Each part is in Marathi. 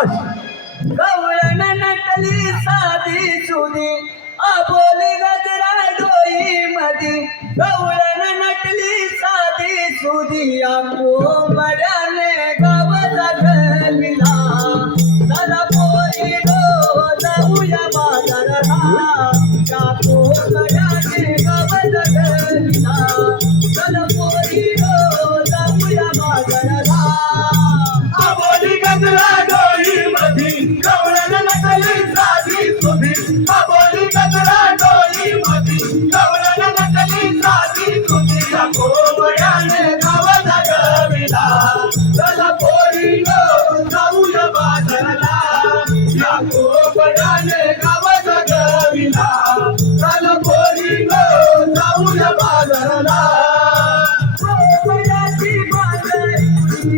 जोश गवळण नटली साधी सुधी अबोली गजरा डोई मधी. गवळण नटली साधी सुधी या कोमड्याने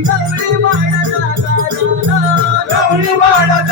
Gauri Madana, Gauri Madana.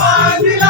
Bye.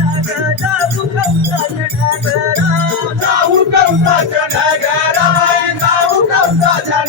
जाऊ कौसाच्या नगरा जाऊ कौसाच्या